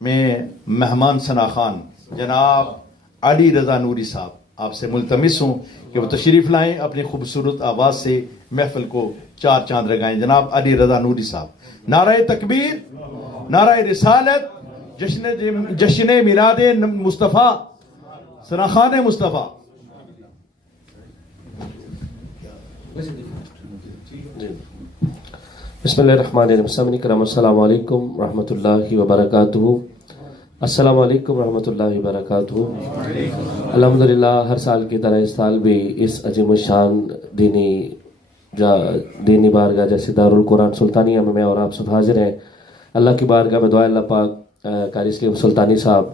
میں مہمان ثنا خان جناب علی رضا نوری صاحب آپ سے ملتمس ہوں کہ وہ تشریف لائیں، اپنی خوبصورت آواز سے محفل کو چار چاند لگائیں۔ جناب علی رضا نوری صاحب، نعرہ تکبیر، نعرہ رسالت، جشن میلاد مصطفیٰ، ثنا خان مصطفیٰ۔ بسم اللہ الرحمن الرحیم۔ سامعین کرام السلام علیکم ورحمۃ اللہ وبرکاتہ۔ السلام علیکم ورحمۃ اللہ وبرکاتہ۔ الحمدللہ ہر سال کی طرح اس سال بھی اس عظیم الشان دینی بارگاہ جیسے دارالقرآن سلطانیہ میں اور آپ سب حاضر ہیں۔ اللہ کی بارگاہ میں دعا اللہ پاک قاری سلیم سلطانی صاحب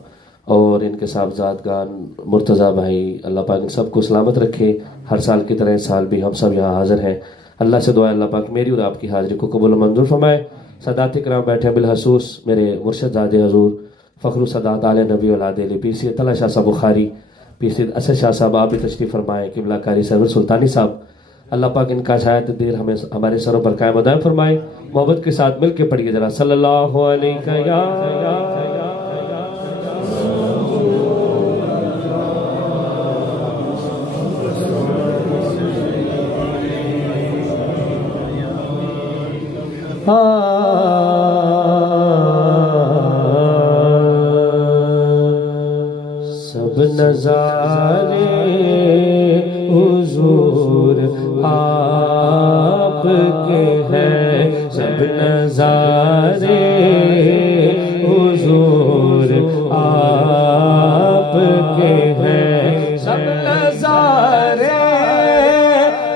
اور ان کے صاحبزادگان مرتضیٰ بھائی، اللہ پاک ان سب کو سلامت رکھے۔ ہر سال کی طرح اس سال بھی ہم سب یہاں حاضر ہیں۔ اللہ سے دعا اللہ پاک میری اور آپ کی حاضری کو قبول و منظور فرمائے۔ سادات کرام بیٹھے ہیں، بالخصوص میرے مرشد زاد حضور فخر السادات علیہ نبی اولاد علی پیر سید طلحہ شاہ صاحب بخاری، پیر سید اسد شاہ صاحب، آپ بھی تشریف فرمائیں۔ قبلہ قاری سرور سلطانی صاحب، اللہ پاک ان کا شاید دیر ہمیں ہمارے سروں پر قائم و دائم فرمائے۔ محبت کے ساتھ مل کے پڑھیے ذرا صلی اللہ علیہ یا سب نظارے حضور آپ کے ہیں، سب نظارے حضور آپ کے ہیں، سب نظارے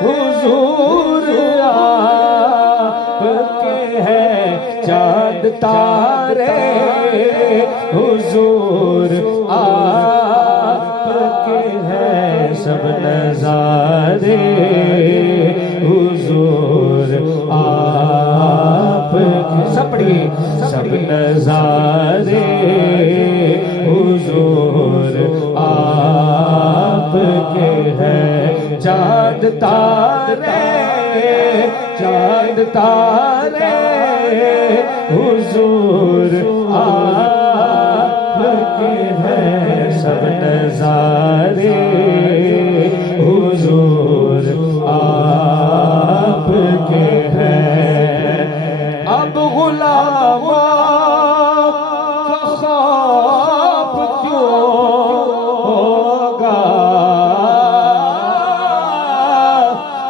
حضور آپ کے ہیں، چاند تارے حضور آپ کے ہیں، سب نظارے حضور آپ کے، سب پڑھیے، سب نظارے حضور آپ کے ہیں، چاند تارے، چاند تارے حضور آپ کے ہیں، سب نظارے حضور آپ کے ہیں۔ اب غلاموں کا خواب کیوں ہوگا،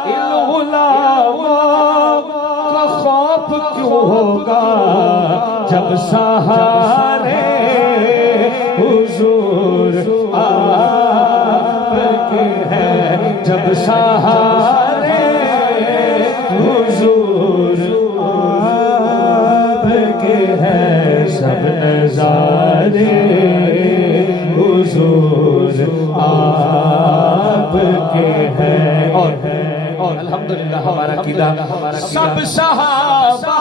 ان غلاموں کا خواب کیوں ہوگا، جب سہارے حضور آپ کے ہیں، جب سہارے حضور آپ کے ہیں، سب نظارے حضور آپ کے ہیں۔ اور الحمدللہ ہمارا عقیدہ سب صحابہ،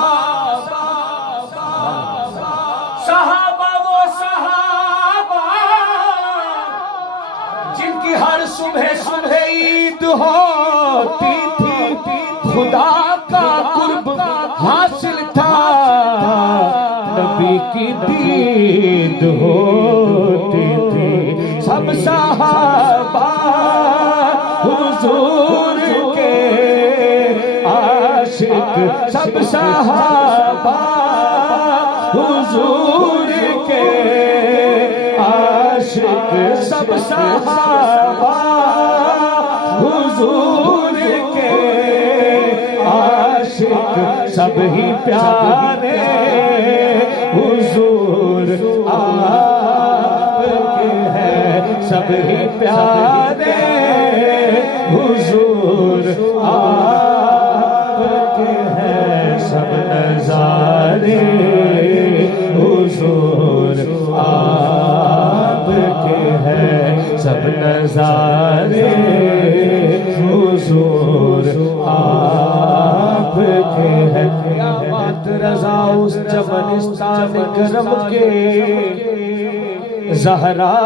صحابہ وہ صحابہ جن کی ہر صبح صبح عید ہوتی تھی، خدا کا قرب حاصل تھا، نبی کی دید ہوتی تھی، سب صحابہ حضور کے عاشق، سب صحابہ حضور کے عاشق، سب صحابہ حضور کے عاشق، سب ہی پیارے حضور آپ کے ہیں، سب ہی پیارے حضور آپ کے ہیں، سب نظارے حضور آپ کے ہیں، سب نظارے حضور آپ کے ہیں۔ کیا بات رضا اس چمنستان کرم کے، زہرا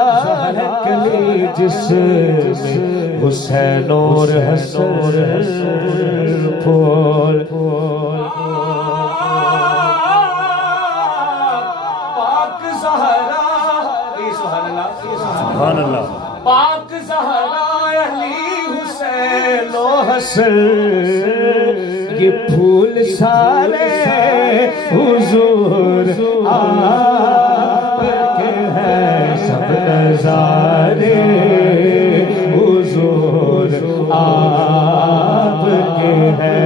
ہے کلی جس میں حسین اور حسن پھول، پاک سبحان اللہ سبحان اللہ پاک زہرا علی حسین و حسن یہ پھول سارے حضور آپ کے ہیں سب نظارے حضور آپ کے ہیں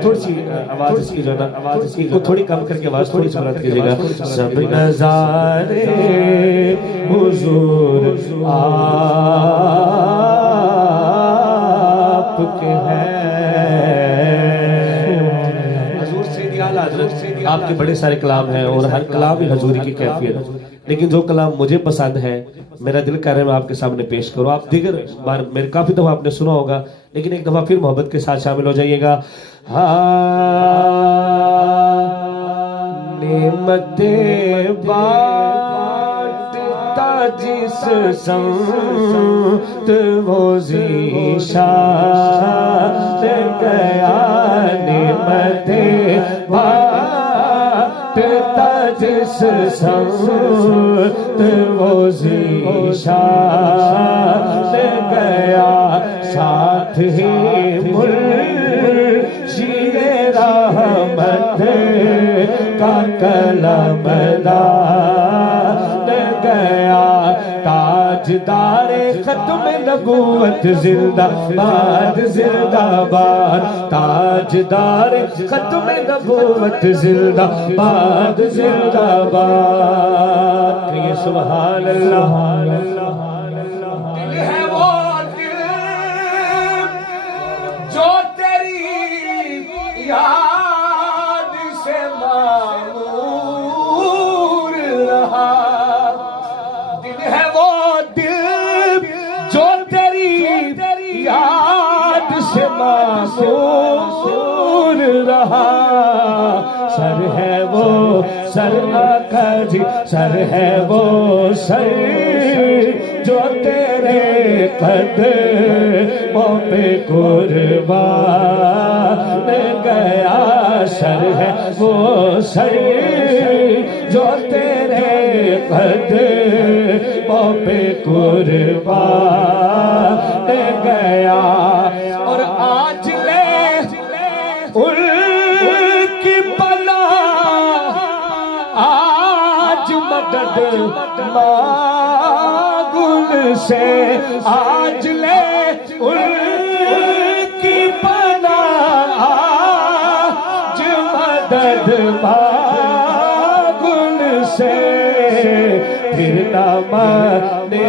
تھوڑی سی آواز اس کی جو ہے نا آواز اس کی کو تھوڑی کم کر کے آواز تھوڑی سی بلند کیجیے گا سب نظارے حضور آپ کے ہیں حضور سیدی اعلیٰ حضرت آپ کے بڑے سارے کلام ہیں اور ہر کلام ہی حضوری کی کیفیت ہے لیکن جو کلام مجھے پسند ہے میرا دل کر رہا ہے میں آپ کے سامنے پیش کروں آپ دیگر بار میرے کافی دفعہ آپ نے سنا ہوگا لیکن ایک دفعہ پھر محبت کے ساتھ شامل ہو جائیے گا نعمتیں بانٹتا جس سمت وہ ذیشان گیا نعمتیں بانٹتا جس سمت وہ ذیشان گیا ساتھ ہی مرشد رحمت کا کلم دان گیا تاجدار ختم نبوت زندہ باد زندہ باد تاجدار ختم نبوت زندہ باد زندہ باد کہیے سبحان اللہ دل ہے وہ دل جو تیری یاد سے معمور رہا دل ہے وہ دل جو تیری یاد سے معمور رہا سر ہے وہ سر آقا جی سر ہے وہ سر جو تیرے قدموں پہ قربان گیا سر ہے وہ سر جو تیرے قدموں پہ قربان گیا اور آج لے ان کی پناہ آج مدد مانگ سے آج لے ان کی پناہ آج مدد مانگ سے پھر نہ مانے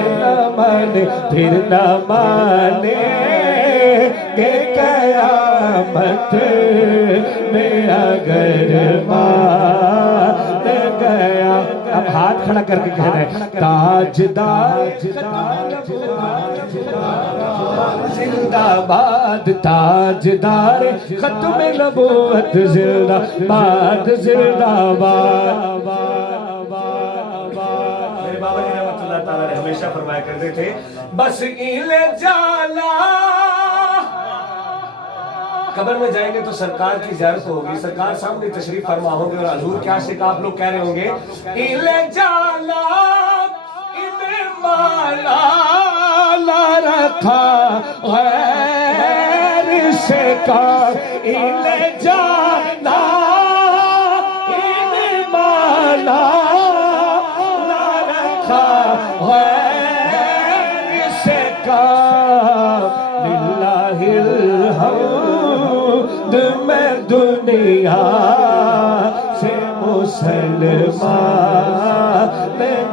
پھر نہ مانے کہ قیامت میں اگر مان گیا اب ہاتھ کھڑا کر کے کہنا ہے تاجدار زندہ باد تاجدار ختم نبوت زندہ باد زندہ باد میرے بابا جی رحمۃ اللہ تعالیٰ نے ہمیشہ فرمایا کرتے تھے بس ایل جانا قبر میں جائیں گے تو سرکار کی زیارت ہوگی سرکار سامنے تشریف فرما ہوں گے اور حضور کیا شک آپ لوگ کہہ رہے ہوں گے ایل جانا ان مالا نہ رکھا غیر سے کا ایل جانا ان مالا نہ رکھا غیر سے کا للہ الحمد میں دنیا سے مسلمان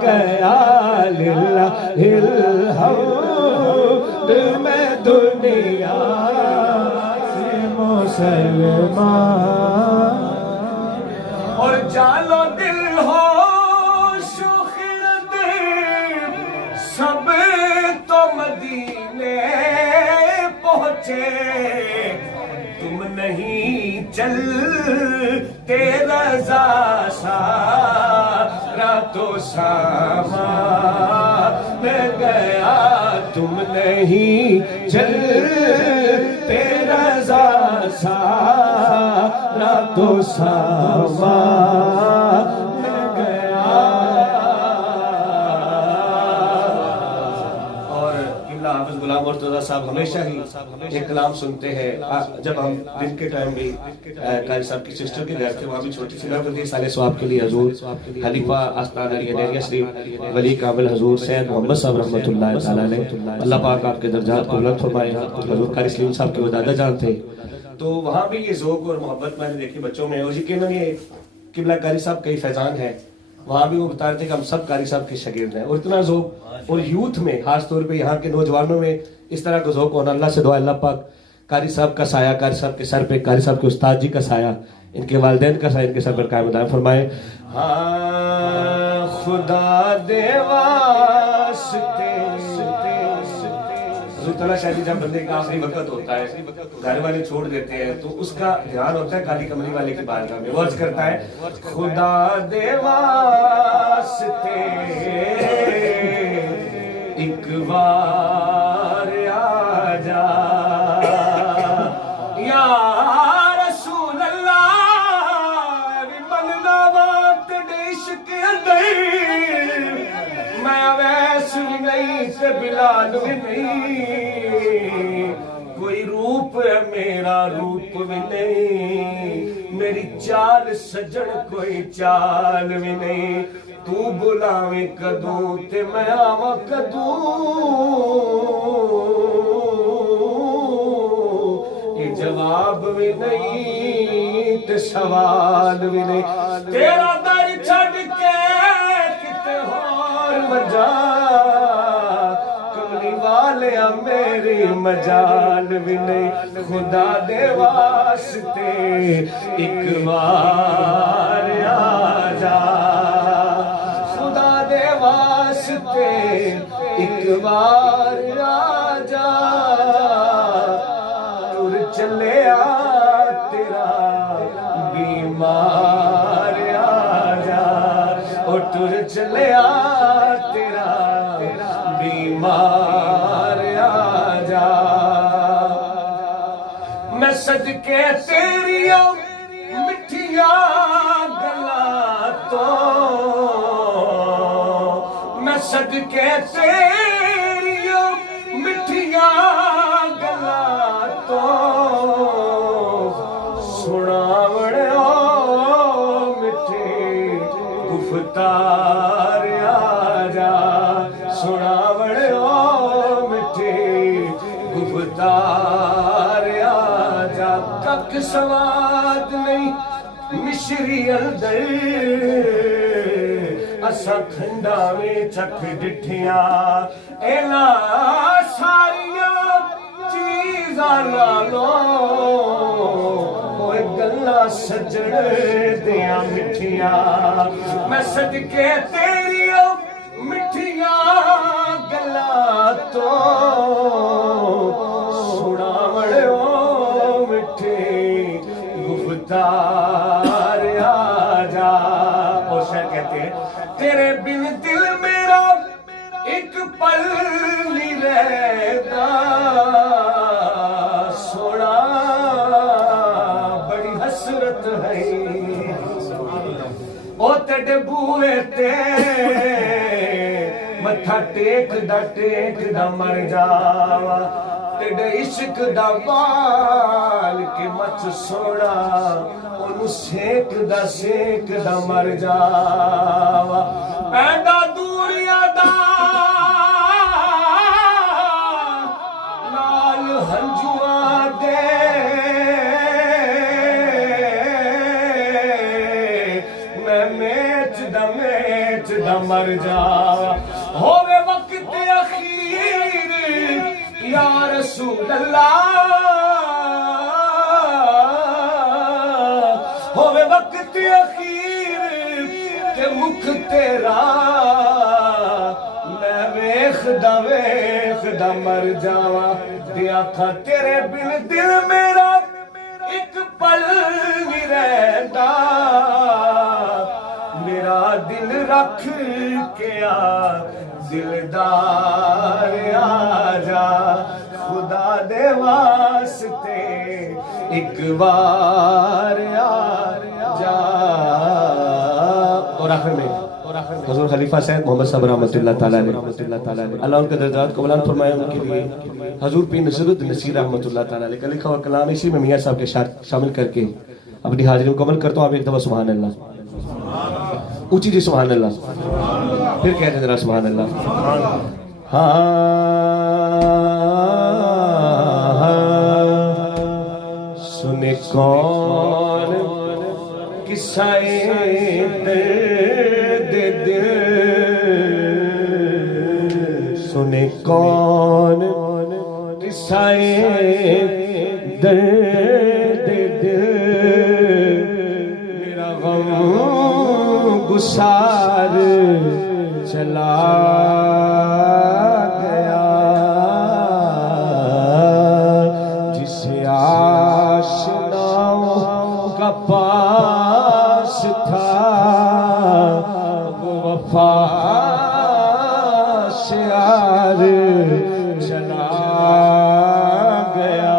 گیا للہ الحمد میں دنیا سے مسلمان اور جانو دل ہو شخرد سب تو مدینے پہنچے تم نہیں چلتے رضا سارا تو سامان گیا تم نہیں چلتے رضا سارا تو سامان گیا مولانا مرتضیٰ صاحب ہمیشہ ہی ایک کلام سنتے ہیں. جب ہم دن کے ٹائم بھی قاری صاحب کی سسٹر کے گھر تھے, وہاں بھی چھوٹی سی محفل تھی سال ثواب کے لیے. حضور خلیفہ آستان علی عنایہ شریف ولی کامل حضور سید محمد صاحب رحمۃ اللہ تعالیٰ علیہ, اللہ پاک آپ کے درجات کو بلند فرمائے. حضور قاری سلیم صاحب کے وہ دادا جان تھے, تو وہاں بھی یہ ذوق اور محبت میں نے دیکھی بچوں میں. اور یقیناً یہ قبلہ قاری صاحب کا ہی فیضان ہے. وہاں بھی وہ بتا رہے تھے کہ ہم سب قاری صاحب کے شاگرد ہیں, اور اتنا ذوق. اور یوتھ میں خاص طور پہ یہاں کے نوجوانوں میں اس طرح کا ذوق ہونا, اللہ سے دعا اللہ پاک قاری صاحب کا سایہ قاری صاحب کے سر پہ, قاری صاحب کے استاد جی کا سایہ, ان کے والدین کا سایہ ان کے سر پر قائم دائم فرمائے. ہاں خدا دے واسطے حضور تعالیٰ شاید جب بندے کا آخری وقت ہوتا ہے, گھر والے چھوڑ دیتے ہیں, تو اس کا دھیان ہوتا ہے کالی کملی والے کی بارگاہ میں. وہ عرض کرتا ہے خدا دے واسطے ایک بار آ جا یا رسول اللہ, بننا بات عشق اندر, میں اویس بھی نہیں تے بلال بھی نہیں, کوئی روپ ہے میرا روپ بھی نہیں, میری چال سجن کوئی چال بھی نہیں, تو بلاویں کدوں تے میں آواں کدوں, یہ جواب بھی نہیں تے سوال بھی نہیں, تیرا در چھڑ کے کتے ہور وجہ, کملی والیا میری مجال بھی نہیں. خدا دے واسطے ایک بار آ جا, خدا دے واسطے ایک بار آ جا, ٹر چلے تیرا بیمار آ جا, اور ٹر چلے تیرا بیمار آ جا. میں صدقے تیریاں مٹھیاں گلاں تو, میں صدقے تیریاں مٹھیاں گلاں تو, سناوڑو مٹھی گفتار آ جا, سناوڑو مٹھی گفتار آ جا. کک سواد نہیں مشری اندر, اساں کھنڈا میں چکھ ڈٹھیاں, اینا ساریاں چیزاں نالوں اوے گلاں سجن دیاں مٹھیاں. میں صدقے تیریاں مٹھیاں گلاں تو, سناوڑو مٹھی گفتار آ جا. اور شاید کہتے ہیں تیرے بن دل میرا ایک پل نہیں رہتا, سونا بڑی حسرت ہے, او تیرے بوئے تے متھا ٹیک دا مر جاوا, تیرے عشق دا وال کے مت سوڑا, انہوں سیک دا مر جاوا. پیدا دوریا دا نال ہنجواں دے, میں میچ دا مر جاوا. ہووے وقت اخیر یا رسول اللہ, ہووے وقت اخیر کہ مکھ تیرا, میں ویخ دا مر جاوا. تے آکھاں تیرے بن دل میرا ایک پل نہیں رہتا, میرا دل رکھ کے آ دلدار آ جا. خدا دے واسطے ایک بار آ جا. اور آخر میں حضور خلیفہ سید محمد صاحب رحمۃ اللہ تعالیٰ علیہ، اللہ ان کے درجات کو بلند فرمائے، ان کے لیے حضور پیر نصرالدین نصیر رحمۃ اللہ تعالیٰ علیہ کا لکھا ہوا کلام اسی میں میاں صاحب کے ساتھ شامل کر کے اپنی حاضری مکمل کرتا ہوں. آپ ایک دفعہ سبحان اللہ اونچی جی سبحان اللہ، پھر کہتے ہیں ذرا سبحان اللہ. سنے کون قصہ درد دل، سنے کون قصہ درد دل، میرا غم گسار چلا گیا، جسے آشناؤں کا پاس تھا وہ وفا سے یار چلا گیا.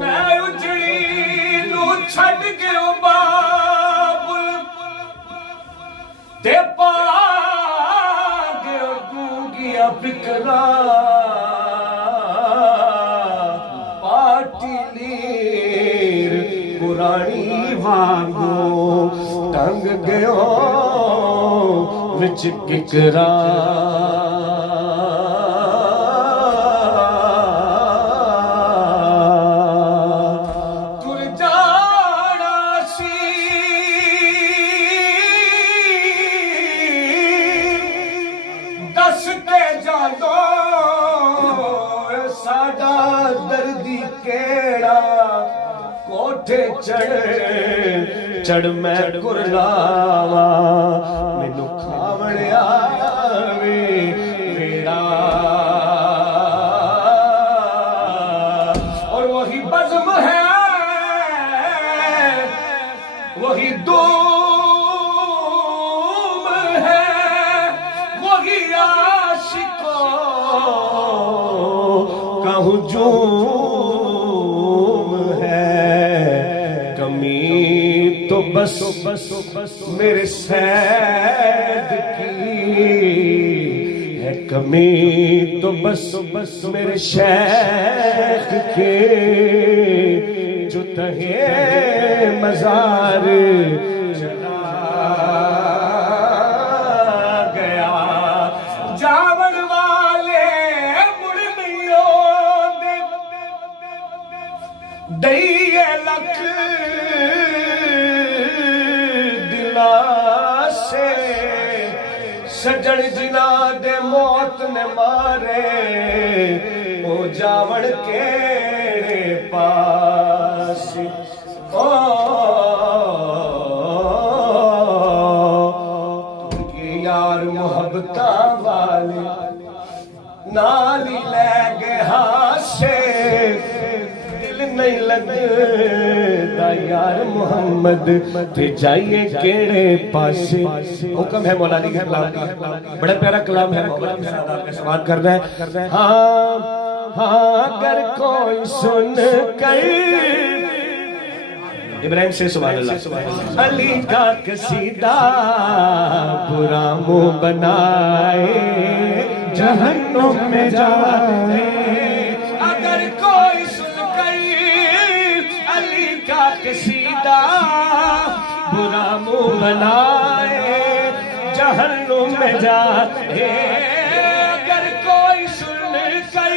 میں اجڑی نوں چھڈ گیا بابل تے پا گیا گونگیا فکرا، پاٹی لیر پرانی وانگو ٹنگ گیا وچ ککرا. تر جانا سی دس کے جانو ساڈا دردی کیڑا، کوٹھے چڑھ میں کرلاوا، مینوں کھاوڑ آوے ویڑا. اور وہی بزم ہے، وہی دوم ہے، وہی عاشقوں کا ہجوم ہے. کمی تو بس میرے سید کی ہے، کمی تو بس میرے شیخ کے، جو تہے مزار چلا گیا. جاون والے مڑ نہیں دئیے لکھ دلا سے، سجن جنا دے موت نے مارے، او جاون کیڑے پاس. یار محبتاں والے نالی لے گئے ہاسے، دل نہیں لگتا یار محمد تے جائیے کیڑے پاسے. حکم ہے مولا علی کے کلام کا، بڑا پیارا کلام ہے، مولا کے ساتھ آپ کا سماعت کرنا ہے. ہاں ہاں اگر کوئی سن کر ابراہیم سے سبحان اللہ، علی کا قصیدہ برا منہ بنائے جہنم میں جائے. اگر کوئی سن کر علی کا قصیدہ برا منہ بنائے جہنم میں جائے. اگر کوئی سن کر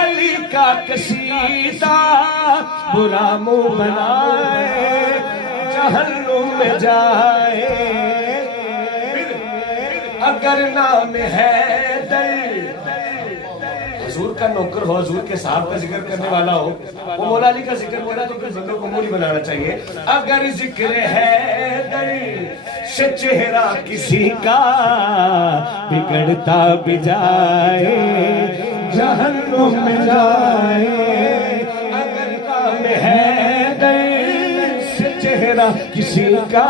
علی کا قصیدہ برا منہ بنائے جہنم میں جائے. اگر نام ہے حضور کا نوکر ہو، حضور کے صاحب کا ذکر کرنے والا ہو، وہ مولا علی کا ذکر کرنا تو پھر بندوں کو مولی بنانا چاہیے. اگر ذکر ہے سے چہرہ کسی کا بگڑتا بھی جائے جہنم میں جائے. اگر نام ہے سے چہرہ کسی کا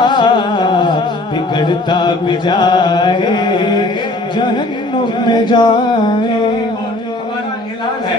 بگڑتا بھی جائے جہنم میں جائے. ہمارا اعلان ہے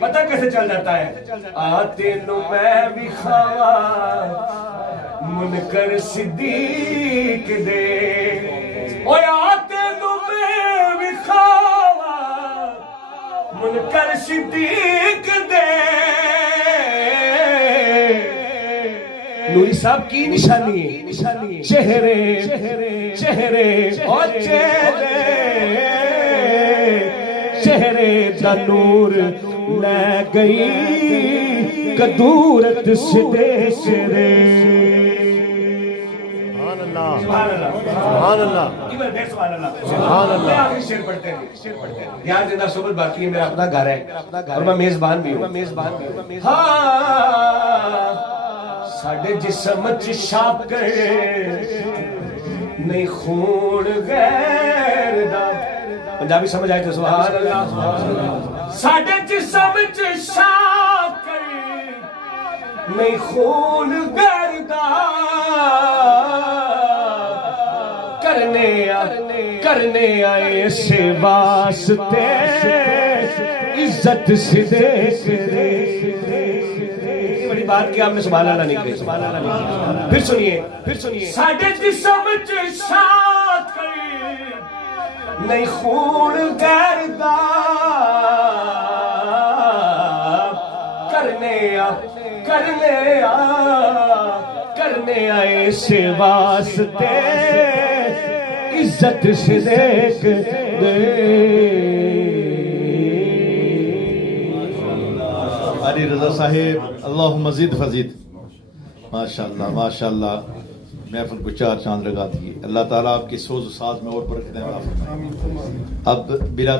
پتہ کیسے چل جاتا ہے؟ آتے نو میں بھی خواہ منکر صدیق دے، اوے آتے نو میں بھی خواہ منکر صدیق دے۔ نوری صاحب کی نشانی چہرے اور چہرے دا نور لے گئی کدورت سدے سرے۔ سبحان اللہ سبحان اللہ سبحان اللہ سبحان اللہ۔ آخری شعر پڑھتے ہیں، یہاں زندہ صحبت باقی ہے، میرا اپنا گھر ہے اور میں میزبان بھی ہوں۔ ہاں ساڈے جسم چ شاکر نہیں خون غیر دا، پنجابی سمجھ آئے تو سبحان اللہ۔ ساڈے جسم چ شاکر نہیں خون غیر دا، کرنے آئے سے واسطے عزت صدیق دے۔ بڑی بات کی آپ نے سبحان اللہ نہیں کہی، سبحان اللہ نہیں کہی۔ پھر سنیے ساڈے جسم چ شاکر نہیں خون غیر دا، کرنے آئے سے واسطے عزت صدیق دے۔ علی رضا صاحب اللہ مزید فزید، ماشاءاللہ ماشاءاللہ، محفل کو چار چاند لگا دیے۔ اللہ تعالیٰ آپ کی سوز و ساز میں اور برکتیں عطا فرمائے۔ اب بلا